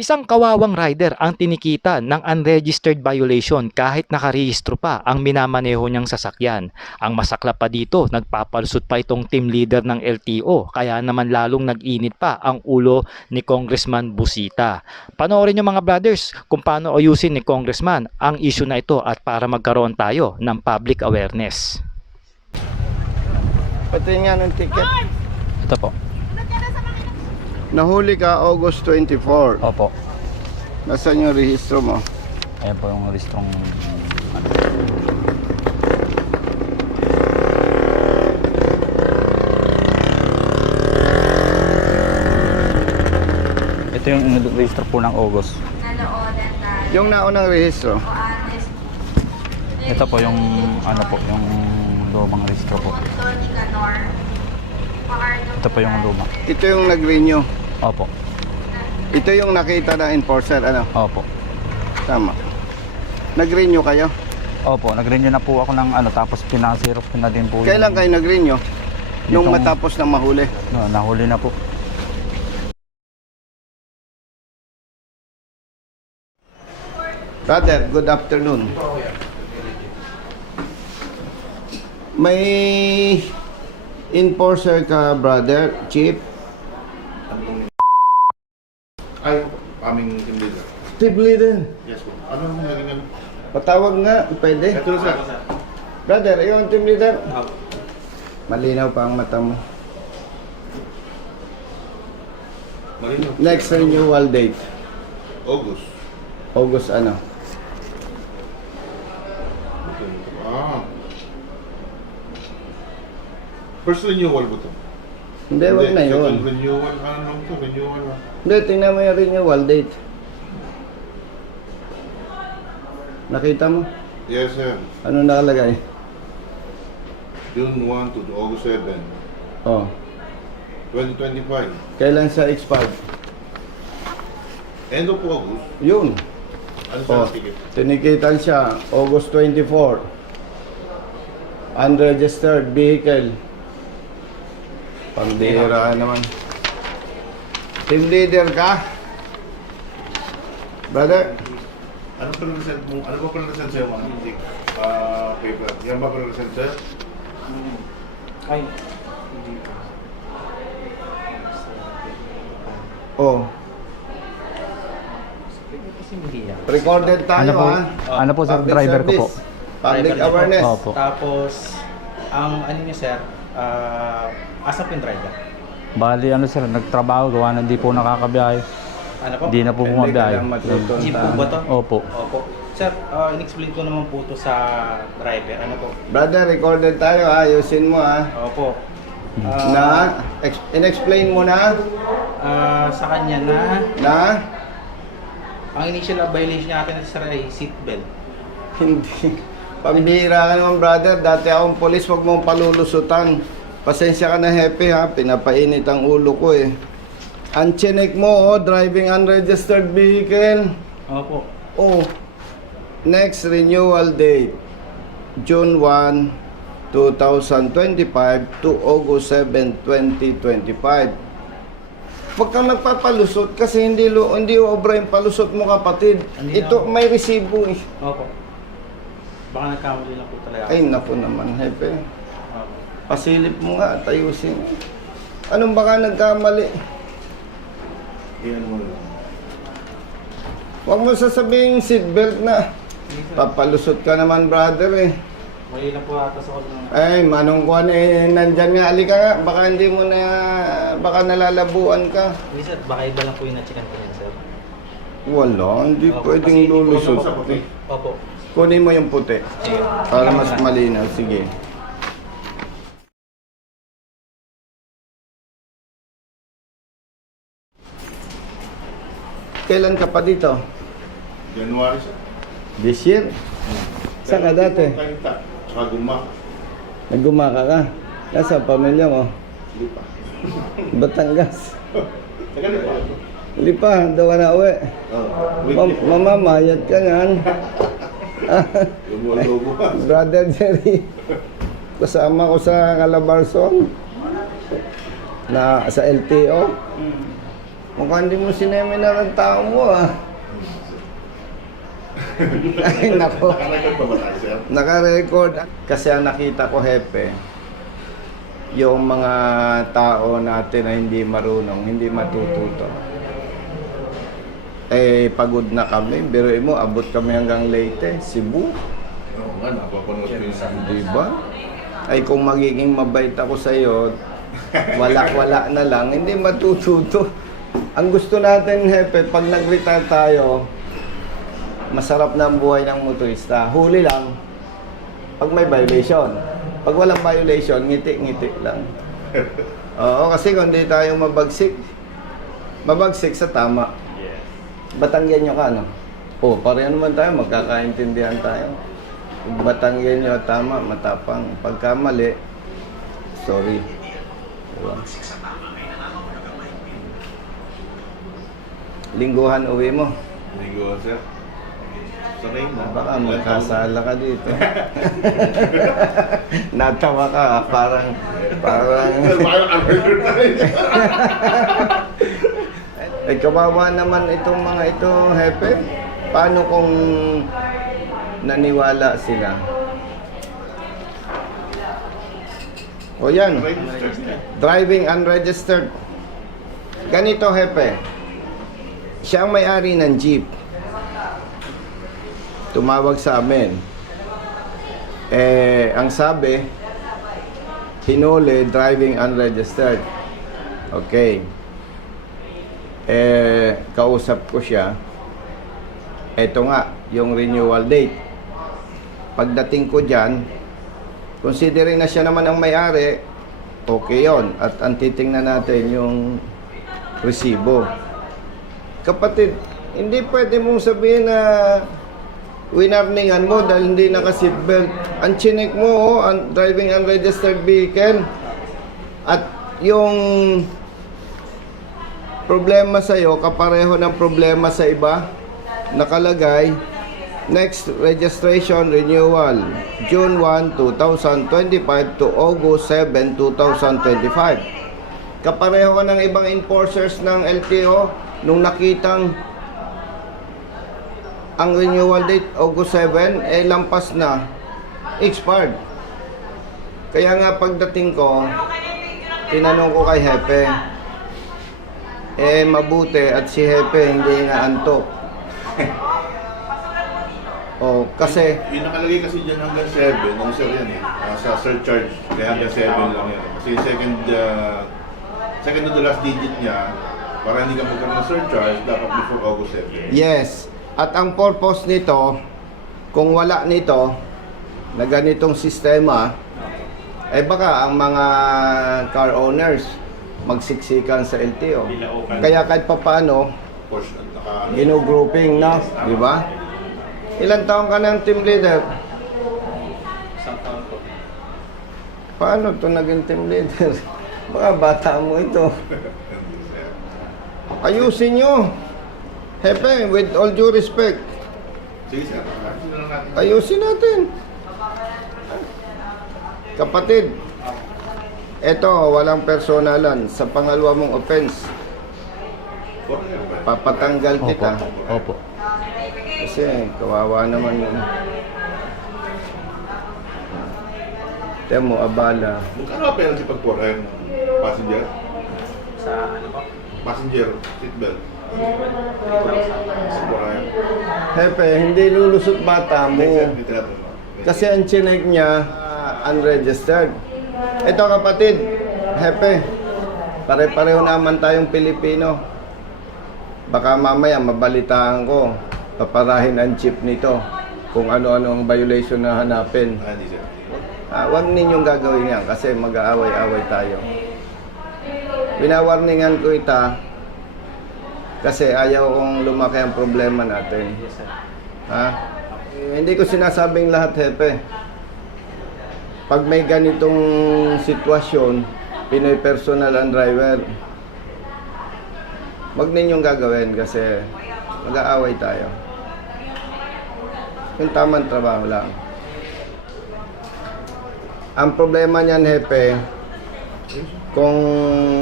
Isang kawawang rider ang tinikita ng unregistered violation kahit nakarehistro pa ang minamaneho niyang sasakyan. Ang masaklap pa dito, nagpapalusot pa itong team leader ng LTO kaya naman lalong nag-init pa ang ulo ni Congressman Busita. Panoorin niyo mga brothers kung paano ayusin ni Congressman ang issue na ito at para magkaroon tayo ng public awareness. Pati nga ng ticket. Ito po. Nahuli ka August 24. Opo. Nasaan yung rehistro mo? Ayan po yung rehistrong ito yung register po ng August. Yung naunang rehistro. Ito po yung ano po, yung lumang registro po. Ito po yung luma. Ito yung nag-renew. Opo. Ito yung nakita ng enforcer, ano? Opo. Tama. Nag-renew kayo? Opo, nag-renew na po ako ng ano tapos pinasirok na din po. Kailan kayo nag-renew? Nung Itong- matapos na mahuli. No, nahuli na po. Brother, good afternoon. May enforcer ka, brother, chief? Ay, aming team leader. Team leader. Yes po. Ano ang naging Patawag nga, pwede. ito sir. Brother, yung team leader. Malinaw pa ang mata mo. Marino. Next renewal date. August. August ano? Ah. First renewal ba ito? Hindi, wag na yun. Second renewal. Ano ito? Renewal na. Hindi, tingnan mo yung renewal date. Nakita mo? Yes sir. Ano nakalagay? June 1 to August 7, Oh, 2025. kailan sa expired? End of August. Yun. Ano sa Oh, ticket? tinikitan siya, August 24. Unregistered vehicle. Pambihira naman. Team leader ka? Brother? Ano pa result mo? Ano ba pa result sa'yo mga hindi? Paper. Yan ba pa result sir? Ay, hindi pa. Oh, Kasi hindi yan. recorded tayo Ano po? ha? Ano po sa Public driver ko po? service. Public Driver niyo po. awareness. Opo. Tapos, ang ano niyo sir, asa po yung driver? Bali ano sir, nagtrabaho gawa na hindi po nakakabiyahe. Ano po? Hindi na po Hindi ka bumabiyahe. lang matutunta. Jeep po ba to? Opo. Opo. Sir, in-explain ko naman po to sa driver. Ano po? Brother, recorded tayo, ayusin mo ha. Opo. In-explain mo na Sa kanya na, na ang initial violation niya atin sir ay seatbelt. hindi. Pambihira ka naman brother, dati akong polis, wag mong palulusutan. Pasensya ka na hepe ha, pinapainit ang ulo ko eh. Ang chinek mo, driving unregistered vehicle. Opo. Oh, next renewal date, June 1, 2025 to August 7, 2025. Huwag kang nagpapalusot kasi hindi obra yung palusot mo kapatid. Hindi Ito na. may resibo eh. Opo. Baka nagkamali lang po talaga. Ay naku naman hepe. Opo. Pasilip mo nga, tayusin mo. Anong baka nagkamali? Yan mo lang. Huwag mo sasabihin seatbelt na. Hindi, sir. Papalusot ka naman brother eh. Mali lang po ata sa kanya. Ay, Manong Juan eh, nandyan nga. Alika nga, baka hindi mo na, baka nalalabuan ka. Hindi sir, baka iba lang po yung na-checkan ko yan sir. Wala, hindi Opo, pwedeng kasi hindi ko lulusot. Sa puti. Opo. Kunin mo yung puti Sige. para mas malinaw. Sige. Kailan ka pa dito? January sir. This year? Saan ka dati? Kainta. Tsaka guma. Naggumaka ka? Nasa pamilya mo? Hindi pa. Batangas. Tagal pa. Hindi pa, daw ka na uwi. Weekly. Mamamayat ka nga. Lumo-lumo. Brother Jerry, kasama ko sa Calabarzon na sa LTO. Mukhang hindi mo sineminar ang tao mo ah. Ay, nako. Nakarecord pa ba tayo, sir? Naka-record. Kasi ang nakita ko, Hepe, yung mga tao natin na hindi marunong, hindi matututo. Eh, pagod na kami. Biruin mo, abot kami hanggang Leyte, Cebu. Oo nga, napapanood ko yung Di ba? Ay, kung magiging mabait ako sa iyo, wala na lang, hindi matututo. Ang gusto natin, Hepe, pag nag-retire tayo, masarap na ang buhay ng motorista. Huli lang, pag may violation. Pag walang violation, ngiti-ngiti lang. Oo, kasi kung di tayo mabagsik sa tama. Batanggen nyo ka, no? Oo, pareho naman tayo, magkakaintindihan tayo. Kung batanggen nyo, tama, matapang. Pagka mali, sorry. Diba? Lingguhan uwi mo. Linggo, sir. Sanay na. Baka magkasala ka dito. Natawa ka, parang... Sir, baka naka-record tayo. Eh, kawawa naman itong mga ito, Hepe. Paano kung naniwala sila? O yan, driving unregistered. Ganito, Hepe. Siya ang may-ari ng jeep. Tumawag sa amin. Eh, ang sabi, hinuli, driving unregistered. Okay. Eh, kausap ko siya. Eto nga, yung renewal date. Pagdating ko dyan, considering na siya naman ang may-ari, okay yon. At ang titingnan natin yung resibo. Kapatid, hindi pwede mong sabihin na winarningan mo dahil hindi naka-seatbelt. Ang chinik mo, ang driving unregistered vehicle. At yung problema sa'yo, kapareho ng problema sa iba, nakalagay, next registration renewal, June 1, 2025 to August 7, 2025. Kapareho ka ng ibang enforcers ng LTO nung nakitang ang renewal date, August 7, eh lampas na, expired. Kaya nga pagdating ko, tinanong ko kay Hepe, eh mabuti at si Hepe hindi nga antok. Oh, kasi Yung nakalagay kasi dyan hanggang 7, ano sir yan eh, sa surcharge, kaya hanggang 7 lang yan. Kasi second to the last digit niya, para hindi ka magkaroon ng surcharge, dapat before August 7. yes, at ang purpose nito, kung wala nito, na ganitong sistema, eh baka ang mga car owners magsiksikan sa LTO. Kaya kahit papaano, Portion, naka, gino-grouping na, di ba? Ilang taon ka ng team leader? Isang taon po. Paano to naging team leader? Baka bata mo ito. Ayusin nyo. Hepe, with all due respect, sige sir, ayusin na lang natin. ayusin natin. Kapatid, eto, walang personalan. Sa pangalawa mong offense, papatanggal kita. Opo. Kasi kawawa naman yun. Tiyan mo, abala. Magkano ka penalty pag foreign passenger? Sa ano po? Passenger, seatbelt. Sa foreign. Hepe, hindi lulusot bata mo. Hindi tinatanong. Kasi ang chinek niya, unregistered. Ito kapatid, Hepe, pare-pareho naman tayong Pilipino. Baka mamaya mabalitaan ko, paparahin ang jeep nito kung ano-ano ang violation na hanapin. Hindi sir. Huwag ninyong gagawin yan kasi mag-aaway-away tayo. Binawarningan ko ita kasi ayaw kong lumaki ang problema natin. Yes, sir. Ha? Hindi ko sinasabing lahat, Hepe. Pag may ganitong sitwasyon, Pinoy personal ang driver, wag ninyong gagawin kasi mag-aaway tayo. Yung tamang trabaho lang. Ang problema niyan, Hepe, kung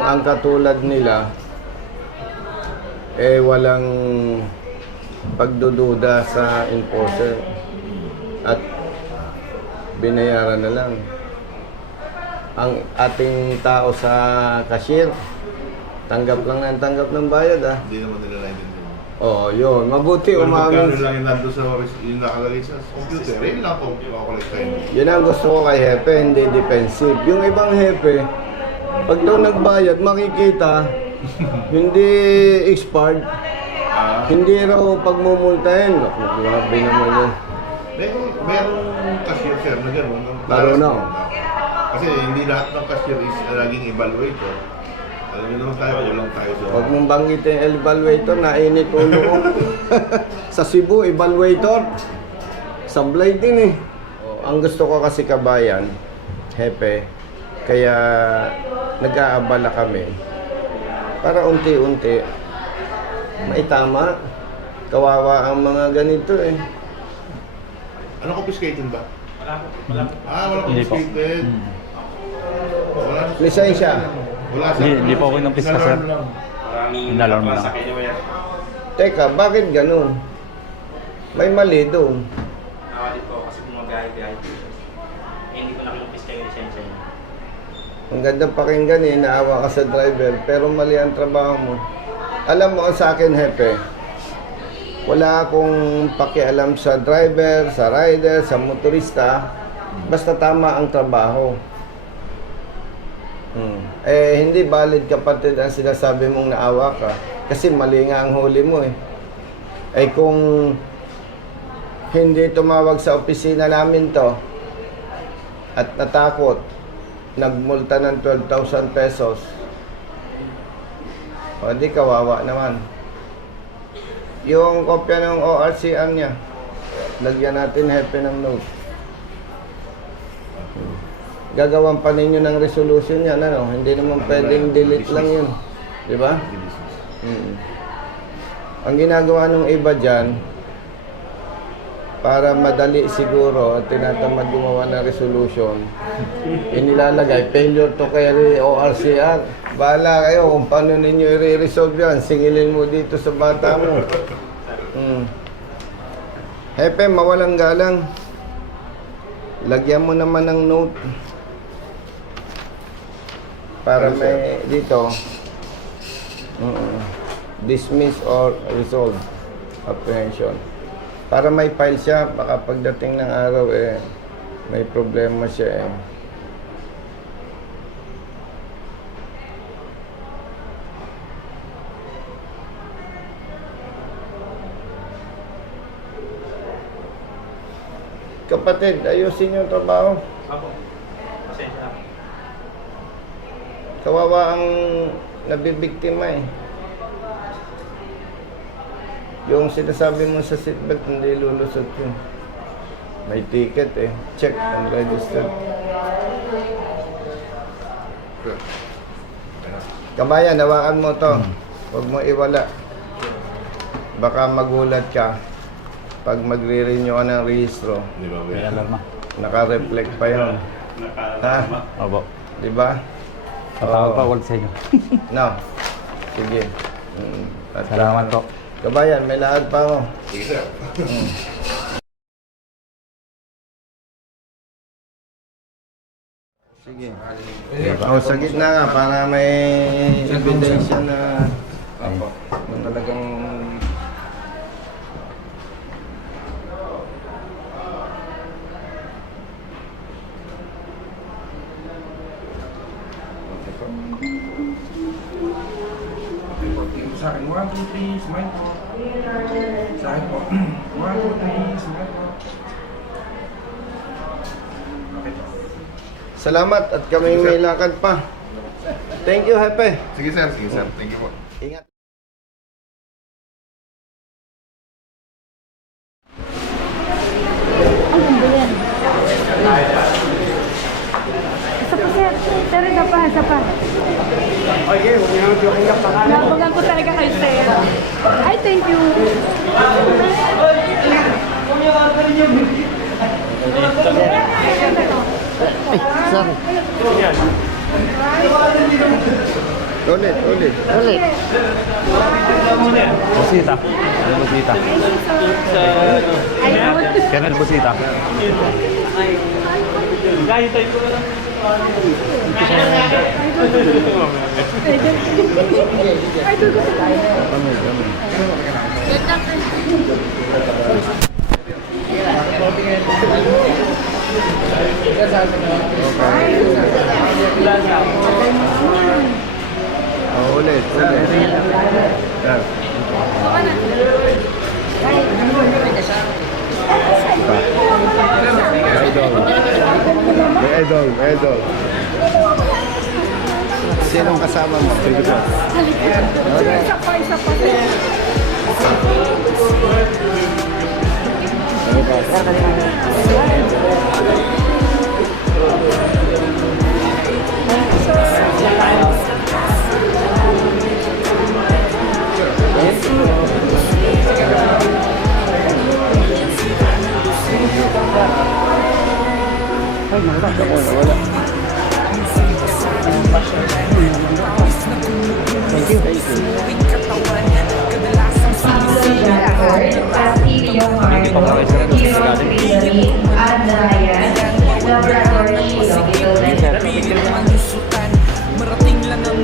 ang katulad nila, walang pagdududa sa enforcer at binayaran na lang. Ang ating tao sa cashier, tanggap lang ng tanggap ng bayad Hindi naman nila naintindihan. Oo, yun. Mabuti Pero magkano umamin. lang yung nandun sa yung nakalagay sa computer, yun lang kung makakolekta yun. Yun ang gusto ko kay Hepe, hindi defensive. Yung ibang Hepe, pag daw nagbayad, makikita, hindi expired, hindi raw pagmumultahin. Naku, grabe naman yun. Merong cashier sir na gano'n. Marunong. Kasi hindi lahat ng cashier is naging evaluator. Alam niyo naman tayo, walang tayo sa... Huwag mong banggitin yung evaluator, nainit ulo ko. Sa Cebu, evaluator. Sablay din eh. Ang gusto ko kasi kabayan, Hepe, kaya nag-aabala kami para unti-unti maitama. Kawawa ang mga ganito eh. Ano confiscated ba? Wala po. Wala Hindi po. confiscated. Wala. Lisensya. Wala sa... Hindi po ako inampisa, sir. Inalarm lang. Teka, bakit ganun? May mali doon. Nakakali po kasi bumagahe-gahe po siya. Hindi ko nakilumpis kayo yung lisensya niya. Ang ganda pakinggan eh, naawa ka sa driver, pero mali ang trabaho mo. Alam mo sa akin, Hepe, wala akong pakialam sa driver, sa rider, sa motorista, basta tama ang trabaho. Hindi valid kapatid ang sinasabi mong naawa ka, kasi mali nga ang huli mo eh. Kung hindi tumawag sa opisina namin to, at natakot, nagmulta ng 12,000 pesos, o di kawawa naman. Yung kopya ng ORCR niya, lagyan natin Hepe ng note. Gagawan pa ninyo ng resolution yan, ano? Hindi naman pwedeng delete lang yun. Di ba? Ang ginagawa ng iba dyan, para madali siguro at tinatamad gumawa ng resolution, inilalagay, failure to carry ORCR. Bahala kayo kung paano ninyo i-resolve yan. Singilin mo dito sa bata mo. Hepe, mawalang galang. Lagyan mo naman ng note. Para may dito, dismiss or resolve apprehension. Para may file siya, baka pagdating ng araw may problema siya Kapatid, ayusin yung trabaho. Ako. Pasensya na. Kawawa ang nabibiktima eh. Yung sinasabi mo sa seatbelt, hindi lulusot yun. May ticket eh. Check and register. Kabayan, hawakan mo to. Huwag mo iwala. Baka magulat ka pag magre-renew ka ng rehistro. Di ba? May alarma. Naka-reflect pa yun. Ha? Opo. Diba? Tatawag Oo. pa ulit sa inyo. No. Sige. At, Salamat po. Kabayan, may lahat pa ako. Sige sir. Sige. Sa gitna nga para may ebidensya na talagang Sa akin, 1, 2, 3, smile po. Sa akin po. 1, 2, 3, smile po. Okay po. salamat at kami may lakad pa. Thank you, Hepe. Sige sir, sige sir. Thank you po. Ingat. Isa pa, sir. Sir, isa pa, isa pa. Okay, huwag niyo naman nabagan ko talaga kay sir. Ay, thank you. Sorry. Ulit. Busita. Colonel Busita. Colonel Busita. Ulit. Idol. Sinong kasama mo? Isa pa.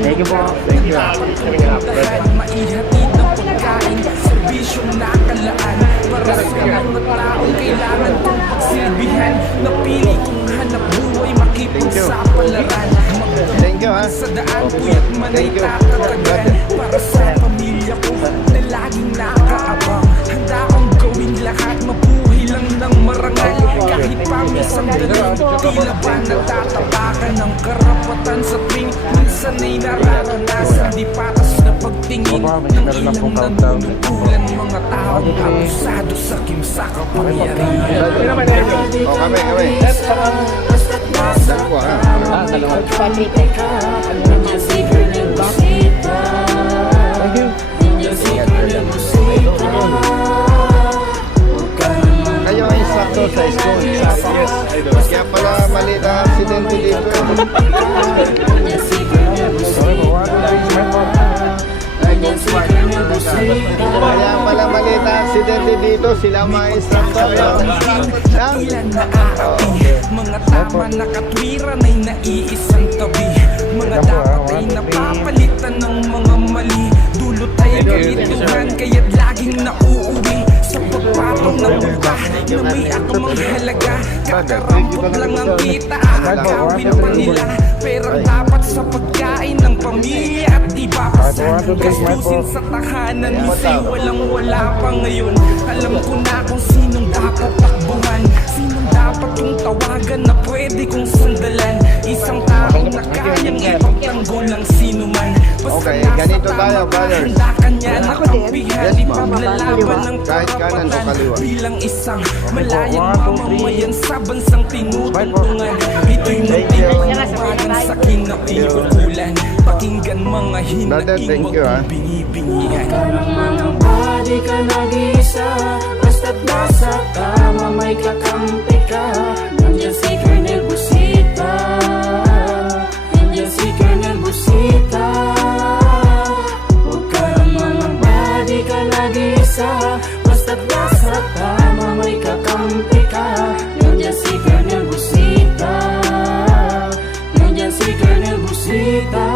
Thank you po. Maihatid ng pagkain, serbisyong nakalaan para sa mga taong kailangan kong pagsilbihan. Napili kong hanap buhay, makipagsapalaran. Thank you, ha? Sa daan, puyat man ay tatatagan. Para sa pamilya ko na laging nakaabang. Handa akong gawin lahat, mabuhay lang ng marangal. Kahit paminsan dalang tila ba natatapakan ng karapatan sa tuwing minsan ay nararanasan. Di patas na pagtingin ng ilang nanunungkulan. Mga taong abusado sa kimsa kapangyarihan. Kami. Dalawa, ha? Kayo ang instructor sa school. Kaya pala maliit ang aksidente dito. Kaya pala maliit ang aksidente dito. Sila ang mga instructor. Ilan na aapi, mga tama na katwiran ay naiisang tabi. Mga dapat ay napapalitan ng mga mali. Dulot ay kalituhan, kaya't laging nauuwi sa pagpatong ng muka na may akamang halaga. Kakarampot lang ang kita, akakawin pa nila. Perang dapat sa pagkain ng pamilya at iba pa sa gastusin sa tahanan. Isa'y walang-wala pa ngayon. Alam ko na kung sinong dapat takbuhan, sinong dapat kong tawagan na pwede kong sundalan. Isang taong na kayang ipagtanggol ng sino man. Basta Okay, nasa ganito tayo, tamang brothers. handa ka niya na kampihan. Yes, ma'am. Ipaglalaban ng Kahit kanan o karapatan kaliwa. bilang isang malayang mamamayan sa bansang tinutuntungan. Ito'y magtitiwagan sa kinauukulan. Pakinggan mga Brother, hinaing, thank wag you, ha? mong bingi-bingihan. Mga body ka nag-iisa, basta't nasa tama may kakampi ka. Nandiyan si Colonel Busita, nandiyan si Colonel Busita. Huwag ka mga body ka nag-iisa, basta't nasa tama may kakampi ka. Nandiyan si Colonel Busita, nandiyan si Colonel Busita.